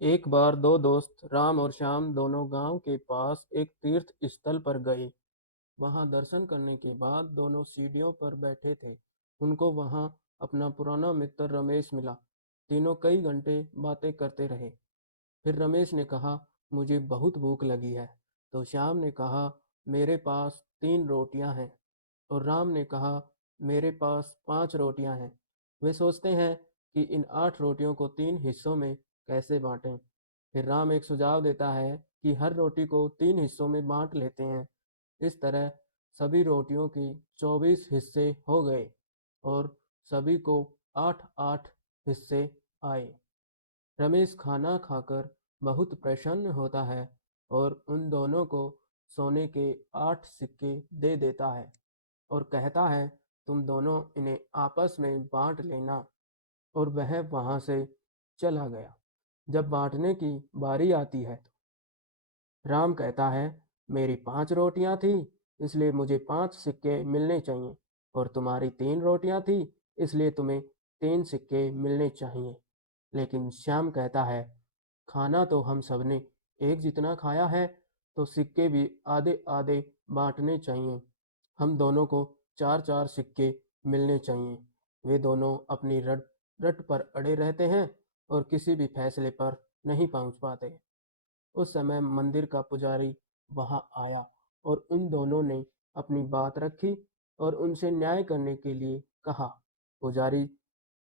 एक बार दो दोस्त राम और श्याम दोनों गांव के पास एक तीर्थ स्थल पर गए। वहां दर्शन करने के बाद दोनों सीढ़ियों पर बैठे थे। उनको वहां अपना पुराना मित्र रमेश मिला। तीनों कई घंटे बातें करते रहे। फिर रमेश ने कहा, मुझे बहुत भूख लगी है। तो श्याम ने कहा, मेरे पास 3 रोटियां हैं। और राम ने कहा, मेरे पास 5 रोटियां हैं। वे सोचते हैं कि इन 8 रोटियों को 3 हिस्सों में कैसे बांटें। फिर राम एक सुझाव देता है कि हर रोटी को 3 हिस्सों में बांट लेते हैं। इस तरह सभी रोटियों के 24 हिस्से हो गए और सभी को 8-8 हिस्से आए। रमेश खाना खाकर बहुत प्रसन्न होता है और उन दोनों को सोने के 8 सिक्के दे देता है और कहता है, तुम दोनों इन्हें आपस में बांट लेना। और वह वहां से चला गया। जब बांटने की बारी आती है तो राम कहता है, मेरी 5 रोटियां थी, इसलिए मुझे 5 सिक्के मिलने चाहिए। और तुम्हारी 3 रोटियां थी, इसलिए तुम्हें 3 सिक्के मिलने चाहिए। लेकिन श्याम कहता है, खाना तो हम सबने एक जितना खाया है, तो सिक्के भी आधे आधे बांटने चाहिए। हम दोनों को 4-4 सिक्के मिलने चाहिए। वे दोनों अपनी रट रट पर अड़े रहते हैं और किसी भी फैसले पर नहीं पहुंच पाते। उस समय मंदिर का पुजारी वहां आया और उन दोनों ने अपनी बात रखी और उनसे न्याय करने के लिए कहा। पुजारी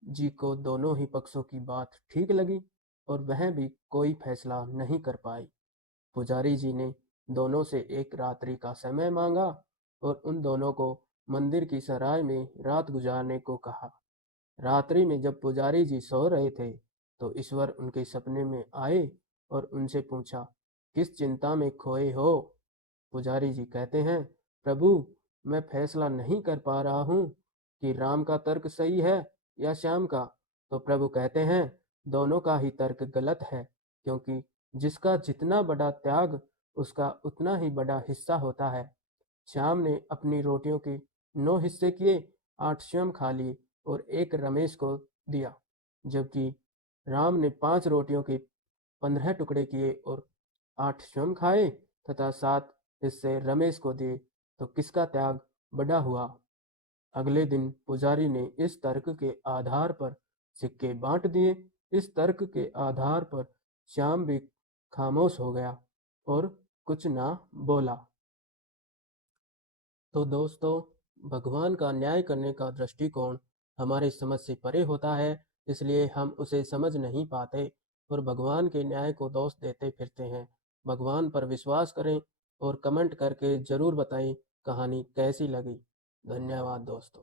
जी को दोनों ही पक्षों की बात ठीक लगी और वह भी कोई फैसला नहीं कर पाई। पुजारी जी ने दोनों से एक रात्रि का समय मांगा और उन दोनों को मंदिर की सराय में रात गुजारने को कहा। रात्रि में जब पुजारी जी सो रहे थे, तो ईश्वर उनके सपने में आए और उनसे पूछा, किस चिंता में खोए हो? पुजारी जी कहते हैं, प्रभु, मैं फैसला नहीं कर पा रहा हूँ कि राम का तर्क सही है या श्याम का। तो प्रभु कहते हैं, दोनों का ही तर्क गलत है, क्योंकि जिसका जितना बड़ा त्याग उसका उतना ही बड़ा हिस्सा होता है। श्याम ने अपनी रोटियों के 9 हिस्से किए, 8 स्वयं खा लिए और एक रमेश को दिया, जबकि राम ने 5 रोटियों के 15 टुकड़े किए और 8 स्वयं खाए तथा 7 हिस्से रमेश को दिए। तो किसका त्याग बड़ा हुआ? अगले दिन पुजारी ने इस तर्क के आधार पर सिक्के बांट दिए। इस तर्क के आधार पर श्याम भी खामोश हो गया और कुछ ना बोला। तो दोस्तों, भगवान का न्याय करने का दृष्टिकोण हमारी समझ से परे होता है, इसलिए हम उसे समझ नहीं पाते और भगवान के न्याय को दोष देते फिरते हैं। भगवान पर विश्वास करें और कमेंट करके ज़रूर बताएं कहानी कैसी लगी। धन्यवाद दोस्तों।